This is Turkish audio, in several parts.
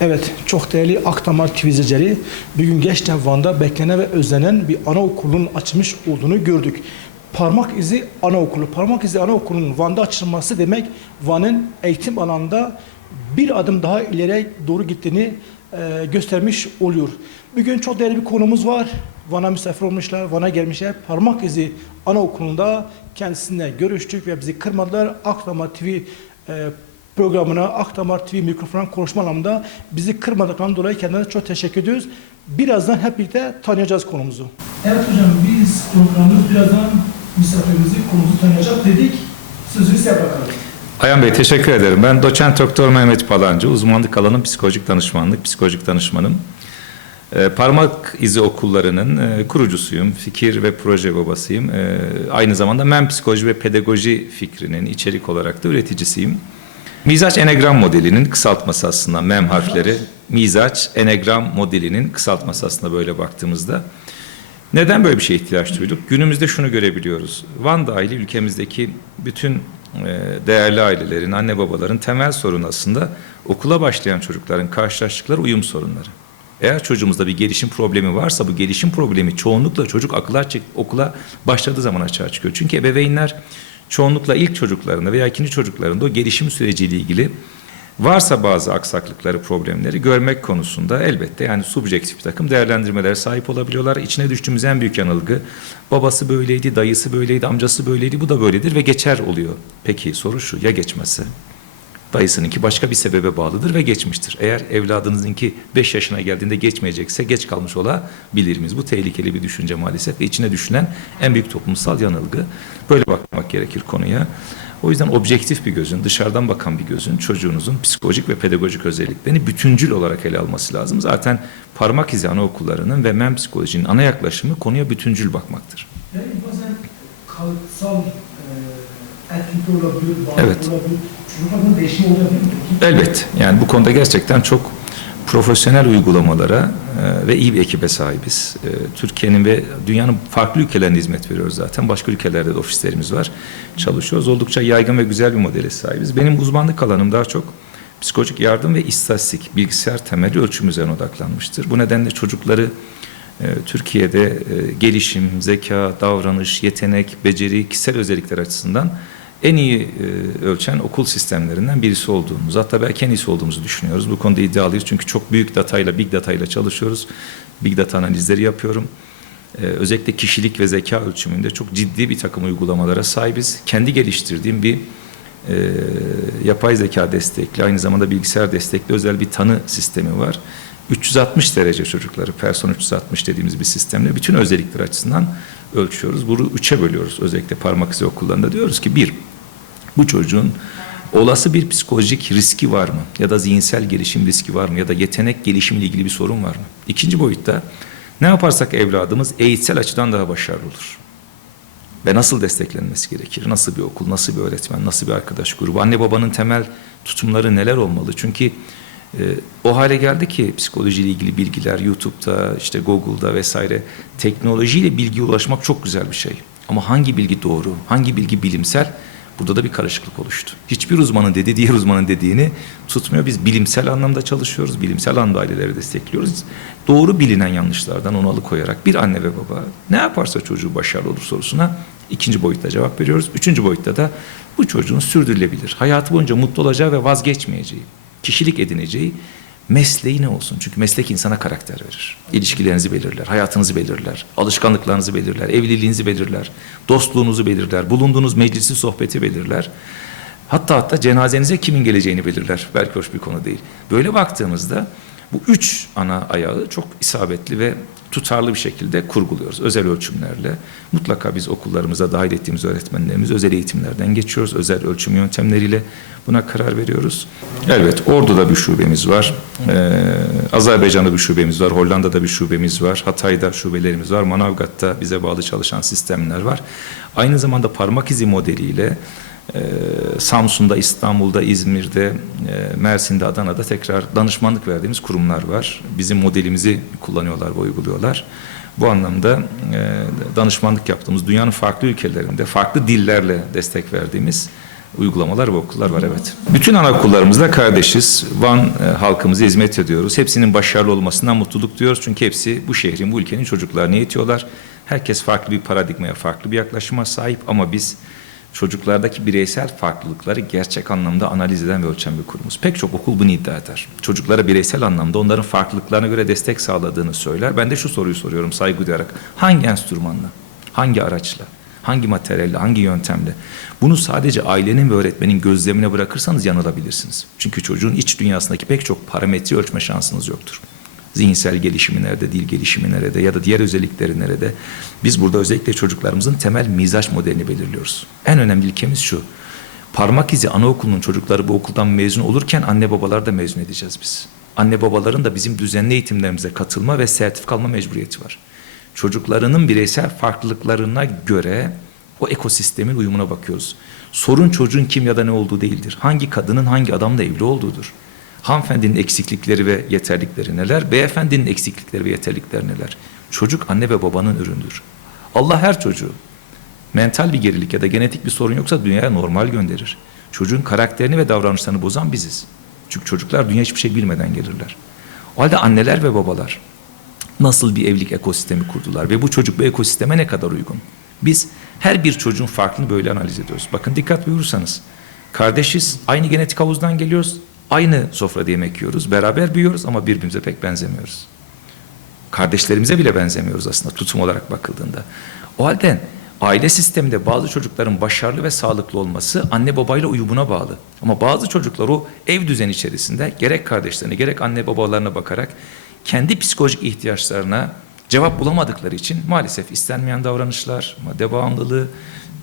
Evet, çok değerli Akdamar TV izleyicileri, bugün gerçekten Van'da beklenen ve özlenen bir anaokulunun açılmış olduğunu gördük. Parmak izi anaokulu, parmak izi anaokulunun Van'da açılması demek Van'ın eğitim alanında bir adım daha ileriye doğru gittiğini e, göstermiş oluyor. Bugün çok değerli bir konumuz var. Van'a misafir olmuşlar, Van'a gelmişler. Parmak izi anaokulunda kendisiyle görüştük ve bizi kırmadılar. Akdamar TV e, programına Akdamar TV mikrofona konuşma anlamında bizi kırmadıklarından dolayı kendilerine çok teşekkür ediyoruz. Birazdan hep birlikte tanıyacağız konumuzu. Evet hocam biz programımız birazdan misafirimizi konumuzu tanıyacak dedik. Sözü size bırakalım. Ayhan Bey teşekkür ederim. Ben doçent doktor Mehmet Palancı, uzmanlık alanım psikolojik danışmanlık, psikolojik danışmanım. Ee, Parmak izi okullarının e, kurucusuyum, fikir ve proje babasıyım. Ee, Aynı zamanda men psikoloji ve pedagoji fikrinin içerik olarak da üreticisiyim. Mizaç enegram modelinin kısaltması aslında mem harfleri. Mizaç enegram modelinin kısaltması aslında böyle baktığımızda. Neden böyle bir şeye ihtiyaç duyduk? Günümüzde şunu görebiliyoruz. Van dahil ülkemizdeki bütün e, değerli ailelerin, anne babaların temel sorunu aslında okula başlayan çocukların karşılaştıkları uyum sorunları. Eğer çocuğumuzda bir gelişim problemi varsa bu gelişim problemi çoğunlukla çocuk akıla okula başladığı zaman açığa çıkıyor. Çünkü ebeveynler çoğunlukla ilk çocuklarında veya ikinci çocuklarında o gelişim süreciyle ilgili varsa bazı aksaklıkları, problemleri görmek konusunda elbette yani subjektif bir takım değerlendirmelere sahip olabiliyorlar. İçine düştüğümüz en büyük yanılgı babası böyleydi, dayısı böyleydi, amcası böyleydi, bu da böyledir ve geçer oluyor. Peki soru şu ya geçmesi? Dayısınınki başka bir sebebe bağlıdır ve geçmiştir. Eğer evladınızınki 5 yaşına geldiğinde geçmeyecekse geç kalmış olabilir miyiz? Bu tehlikeli bir düşünce maalesef ve içine düşünen en büyük toplumsal yanılgı. Böyle bakmak gerekir konuya. O yüzden objektif bir gözün, dışarıdan bakan bir gözün çocuğunuzun psikolojik ve pedagojik özelliklerini bütüncül olarak ele alması lazım. Zaten parmak izi anaokullarının ve men psikolojinin ana yaklaşımı konuya bütüncül bakmaktır. Yani bazen kalıtsal e, etkinlik olabilir, Evet. olabilir. Çocukların değişimi olabilir mi? Elbet. Yani bu konuda gerçekten çok profesyonel uygulamalara e, ve iyi bir ekibe sahibiz. E, Türkiye'nin ve dünyanın farklı ülkelerine hizmet veriyoruz zaten. Başka ülkelerde de ofislerimiz var. Çalışıyoruz. Oldukça yaygın ve güzel bir modele sahibiz. Benim uzmanlık alanım daha çok psikolojik yardım ve istatistik, bilgisayar temelli ölçüm üzerine odaklanmıştır. Bu nedenle çocukları e, Türkiye'de gelişim, zeka, davranış, yetenek, beceri, kişisel özellikler açısından en iyi e, ölçen okul sistemlerinden birisi olduğumuz, hatta belki en iyisi olduğumuzu düşünüyoruz. Bu konuda iddialıyız çünkü çok büyük datayla, big data ile çalışıyoruz. Big data analizleri yapıyorum. Ee, özellikle kişilik ve zeka ölçümünde çok ciddi bir takım uygulamalara sahibiz. Kendi geliştirdiğim bir e, yapay zeka destekli, aynı zamanda bilgisayar destekli özel bir tanı sistemi var. 360 derece çocukları, Person 360 dediğimiz bir sistemle bütün özellikler açısından ölçüyoruz. Bunu üçe bölüyoruz özellikle parmak izi okullarında. Diyoruz ki bir, bu çocuğun olası bir psikolojik riski var mı? Ya da zihinsel gelişim riski var mı? Ya da yetenek gelişimiyle ilgili bir sorun var mı? İkinci boyutta ne yaparsak evladımız eğitsel açıdan daha başarılı olur. Ve nasıl desteklenmesi gerekir? Nasıl bir okul, nasıl bir öğretmen, nasıl bir arkadaş grubu? Anne babanın temel tutumları neler olmalı? Çünkü e, o hale geldi ki psikolojiyle ilgili bilgiler YouTube'da, işte Google'da vesaire teknolojiyle bilgiye ulaşmak çok güzel bir şey. Ama hangi bilgi doğru, hangi bilgi bilimsel? Burada da bir karışıklık oluştu. Hiçbir uzmanın dediği diğer uzmanın dediğini tutmuyor. Biz bilimsel anlamda çalışıyoruz. Bilimsel anlamda aileleri destekliyoruz. Doğru bilinen yanlışlardan onu alıkoyarak bir anne ve baba ne yaparsa çocuğu başarılı olur sorusuna ikinci boyutta cevap veriyoruz. Üçüncü boyutta da bu çocuğun sürdürülebilir, hayatı boyunca mutlu olacağı ve vazgeçmeyeceği, kişilik edineceği mesleği ne olsun? Çünkü meslek insana karakter verir. İlişkilerinizi belirler, hayatınızı belirler, alışkanlıklarınızı belirler, evliliğinizi belirler, dostluğunuzu belirler, bulunduğunuz meclisi sohbeti belirler. Hatta hatta cenazenize kimin geleceğini belirler. Belki hoş bir konu değil. Böyle baktığımızda bu üç ana ayağı çok isabetli ve tutarlı bir şekilde kurguluyoruz. Özel ölçümlerle. Mutlaka biz okullarımıza dahil ettiğimiz öğretmenlerimiz özel eğitimlerden geçiyoruz. Özel ölçüm yöntemleriyle buna karar veriyoruz. Evet, Ordu'da bir şubemiz var. Ee, Azerbaycan'da bir şubemiz var. Hollanda'da bir şubemiz var. Hatay'da şubelerimiz var. Manavgat'ta bize bağlı çalışan sistemler var. Aynı zamanda parmak izi modeliyle ee, Samsun'da, İstanbul'da, İzmir'de, Mersin'de, Adana'da tekrar danışmanlık verdiğimiz kurumlar var. Bizim modelimizi kullanıyorlar ve uyguluyorlar. Bu anlamda e, danışmanlık yaptığımız dünyanın farklı ülkelerinde farklı dillerle destek verdiğimiz uygulamalar ve okullar var evet. Bütün anaokullarımızla kardeşiz. Van e, halkımıza hizmet ediyoruz. Hepsinin başarılı olmasından mutluluk duyuyoruz. Çünkü hepsi bu şehrin, bu ülkenin çocuklarını eğitiyorlar. Herkes farklı bir paradigmaya, farklı bir yaklaşıma sahip ama biz çocuklardaki bireysel farklılıkları gerçek anlamda analiz eden ve ölçen bir kurumuz. Pek çok okul bunu iddia eder. Çocuklara bireysel anlamda onların farklılıklarına göre destek sağladığını söyler. Ben de şu soruyu soruyorum saygı duyarak. Hangi enstrümanla, hangi araçla, hangi materyalle, hangi yöntemle? Bunu sadece ailenin ve öğretmenin gözlemine bırakırsanız yanılabilirsiniz. Çünkü çocuğun iç dünyasındaki pek çok parametre ölçme şansınız yoktur. Zihinsel gelişimi nerede, dil gelişimi nerede ya da diğer özellikleri nerede? Biz burada özellikle çocuklarımızın temel mizaç modelini belirliyoruz. En önemli ilkemiz şu. Parmak izi anaokulunun çocukları bu okuldan mezun olurken anne babalar da mezun edeceğiz biz. Anne babaların da bizim düzenli eğitimlerimize katılma ve sertifika alma mecburiyeti var. Çocuklarının bireysel farklılıklarına göre o ekosistemin uyumuna bakıyoruz. Sorun çocuğun kim ya da ne olduğu değildir. Hangi kadının hangi adamla evli olduğudur. Hanımefendinin eksiklikleri ve yeterlikleri neler? Beyefendinin eksiklikleri ve yeterlikleri neler? Çocuk anne ve babanın üründür. Allah her çocuğu mental bir gerilik ya da genetik bir sorun yoksa dünyaya normal gönderir. Çocuğun karakterini ve davranışlarını bozan biziz. Çünkü çocuklar dünya hiçbir şey bilmeden gelirler. O halde anneler ve babalar nasıl bir evlilik ekosistemi kurdular ve bu çocuk bu ekosisteme ne kadar uygun? Biz her bir çocuğun farklını böyle analiz ediyoruz. Bakın dikkat buyurursanız kardeşiz, aynı genetik havuzdan geliyoruz, aynı sofrada yemek yiyoruz, beraber büyüyoruz ama birbirimize pek benzemiyoruz. Kardeşlerimize bile benzemiyoruz aslında tutum olarak bakıldığında. O halde aile sisteminde bazı çocukların başarılı ve sağlıklı olması anne babayla uyumuna bağlı. Ama bazı çocuklar o ev düzeni içerisinde gerek kardeşlerine gerek anne babalarına bakarak kendi psikolojik ihtiyaçlarına cevap bulamadıkları için maalesef istenmeyen davranışlar, madde bağımlılığı,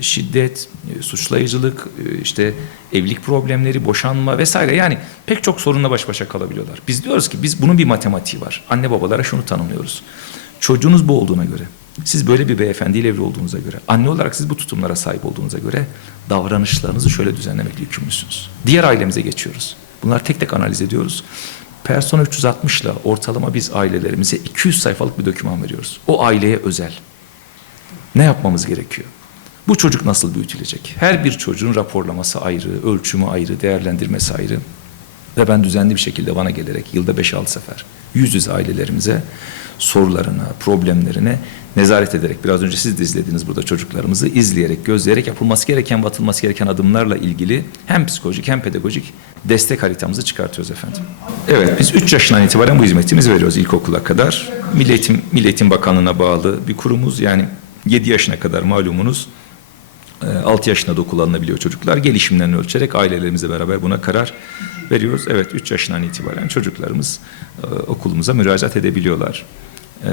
şiddet, e, suçlayıcılık, e, işte evlilik problemleri, boşanma vesaire yani pek çok sorunla baş başa kalabiliyorlar. Biz diyoruz ki biz bunun bir matematiği var. Anne babalara şunu tanımlıyoruz. Çocuğunuz bu olduğuna göre, siz böyle bir beyefendiyle evli olduğunuza göre, anne olarak siz bu tutumlara sahip olduğunuza göre davranışlarınızı şöyle düzenlemekle yükümlüsünüz. Diğer ailemize geçiyoruz. Bunları tek tek analiz ediyoruz. Persona 360 ile ortalama biz ailelerimize 200 sayfalık bir doküman veriyoruz. O aileye özel. Ne yapmamız gerekiyor? Bu çocuk nasıl büyütülecek? Her bir çocuğun raporlaması ayrı, ölçümü ayrı, değerlendirmesi ayrı. Ve ben düzenli bir şekilde bana gelerek yılda 5-6 sefer yüz yüze ailelerimize sorularına, problemlerine nezaret ederek biraz önce siz de izlediniz burada çocuklarımızı izleyerek, gözleyerek yapılması gereken, batılması gereken adımlarla ilgili hem psikolojik hem pedagojik destek haritamızı çıkartıyoruz efendim. Evet biz 3 yaşından itibaren bu hizmetimizi veriyoruz ilkokula kadar. Milli Eğitim, Milli Eğitim Bakanlığı'na bağlı bir kurumuz yani 7 yaşına kadar malumunuz 6 yaşında da okul alınabiliyor çocuklar. Gelişimlerini ölçerek ailelerimizle beraber buna karar veriyoruz. Evet 3 yaşından itibaren çocuklarımız e, okulumuza müracaat edebiliyorlar. E,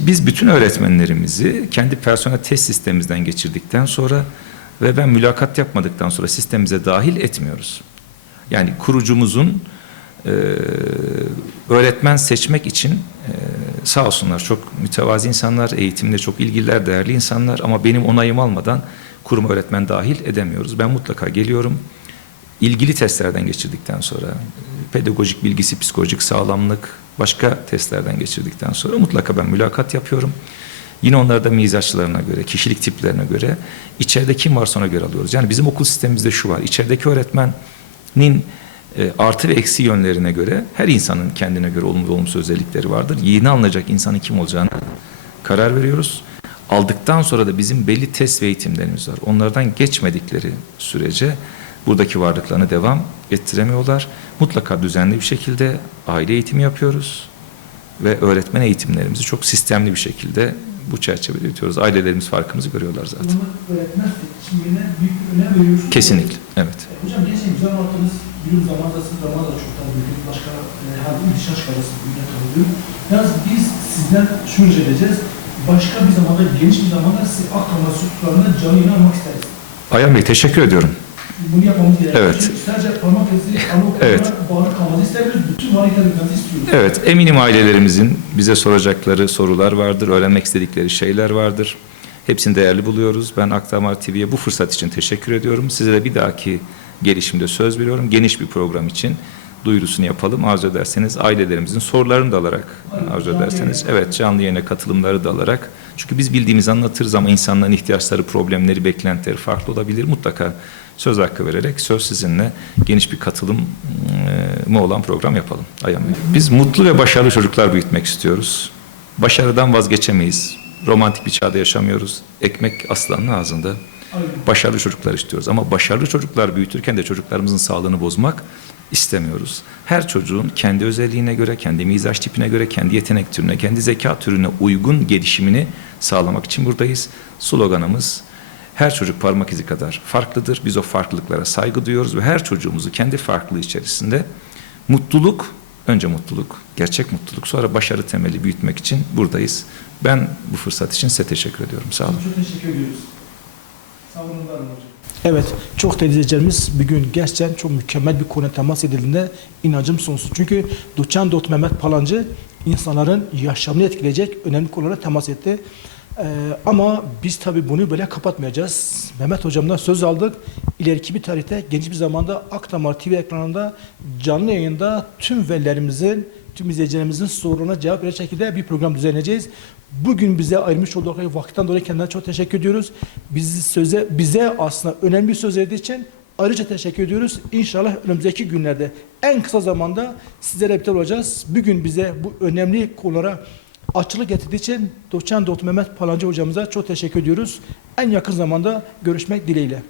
biz bütün öğretmenlerimizi kendi personel test sistemimizden geçirdikten sonra ve ben mülakat yapmadıktan sonra sistemimize dahil etmiyoruz. Yani kurucumuzun e, öğretmen seçmek için e, sağ olsunlar çok mütevazi insanlar, eğitimde çok ilgililer, değerli insanlar ama benim onayım almadan kurum öğretmen dahil edemiyoruz. Ben mutlaka geliyorum. İlgili testlerden geçirdikten sonra pedagojik bilgisi, psikolojik sağlamlık, başka testlerden geçirdikten sonra mutlaka ben mülakat yapıyorum. Yine onları da mizaçlarına göre, kişilik tiplerine göre içeride kim varsa ona göre alıyoruz. Yani bizim okul sistemimizde şu var. İçerideki öğretmenin e, artı ve eksi yönlerine göre her insanın kendine göre olumlu olumsuz özellikleri vardır. Yeni alınacak insanın kim olacağına karar veriyoruz. Aldıktan sonra da bizim belli test ve eğitimlerimiz var. Onlardan geçmedikleri sürece buradaki varlıklarını devam ettiremiyorlar. Mutlaka düzenli bir şekilde aile eğitimi yapıyoruz ve öğretmen eğitimlerimizi çok sistemli bir şekilde bu çerçevede yürütüyoruz. Ailelerimiz farkımızı görüyorlar zaten. Öğretmen seçimine büyük bir önem veriyorsunuz. Kesinlikle, evet. Hocam geçen güzel anlattınız. Bilim zamanında siz zamanında çok daha büyük başka e, her ihtiyaç kadası ürüne kalıyor. Yalnız biz sizden şunu rica edeceğiz. Başka bir zamanda, geniş bir zamanda size Akdamar Sütları'na canlı inanmak isteriz. Ayhan Bey teşekkür ediyorum. Bunu yapmamız gerekiyor. Evet. Çünkü sadece parmak izi anaokuluna Evet. bağlı kalmanızı istemiyoruz. Bütün varlıkları bilmenizi istiyoruz. Evet, eminim ailelerimizin bize soracakları sorular vardır, öğrenmek istedikleri şeyler vardır. Hepsini değerli buluyoruz. Ben Akdamar TV'ye bu fırsat için teşekkür ediyorum. Size de bir dahaki gelişimde söz veriyorum. Geniş bir program için duyurusunu yapalım. Arzu ederseniz ailelerimizin sorularını da alarak arzu ederseniz. Evet, canlı yayına katılımları da alarak. Çünkü biz bildiğimizi anlatırız ama insanların ihtiyaçları, problemleri, beklentileri farklı olabilir. Mutlaka söz hakkı vererek söz sizinle geniş bir katılım mı olan program yapalım. Ayhan Bey. Biz mutlu ve başarılı çocuklar büyütmek istiyoruz. Başarıdan vazgeçemeyiz. Romantik bir çağda yaşamıyoruz. Ekmek aslanın ağzında. Başarılı çocuklar istiyoruz. Ama başarılı çocuklar büyütürken de çocuklarımızın sağlığını bozmak istemiyoruz. Her çocuğun kendi özelliğine göre, kendi mizaç tipine göre, kendi yetenek türüne, kendi zeka türüne uygun gelişimini sağlamak için buradayız. Sloganımız her çocuk parmak izi kadar farklıdır. Biz o farklılıklara saygı duyuyoruz ve her çocuğumuzu kendi farklılığı içerisinde mutluluk, önce mutluluk, gerçek mutluluk, sonra başarı temeli büyütmek için buradayız. Ben bu fırsat için size teşekkür ediyorum. Sağ olun. Çok teşekkür ediyoruz. Sağ olun, hocam. Evet, çok izleyicilerimiz bugün gerçekten çok mükemmel bir konuya temas edildiğinde inancım sonsuz. Çünkü Doçent Dot Mehmet Palancı insanların yaşamını etkileyecek önemli konulara temas etti. Ee, ama biz tabii bunu böyle kapatmayacağız. Mehmet hocamdan söz aldık. İleriki bir tarihte geniş bir zamanda Akdamar TV ekranında canlı yayında tüm velilerimizin, tüm izleyicilerimizin sorularına cevap verecek şekilde bir program düzenleyeceğiz. Bugün bize ayırmış olduğu vakitten dolayı kendine çok teşekkür ediyoruz. Bizi söze, bize aslında önemli bir söz verdiği için ayrıca teşekkür ediyoruz. İnşallah önümüzdeki günlerde en kısa zamanda sizlere birlikte olacağız. Bugün bize bu önemli konulara açılık getirdiği için Doçent Doktor Mehmet Palancı hocamıza çok teşekkür ediyoruz. En yakın zamanda görüşmek dileğiyle.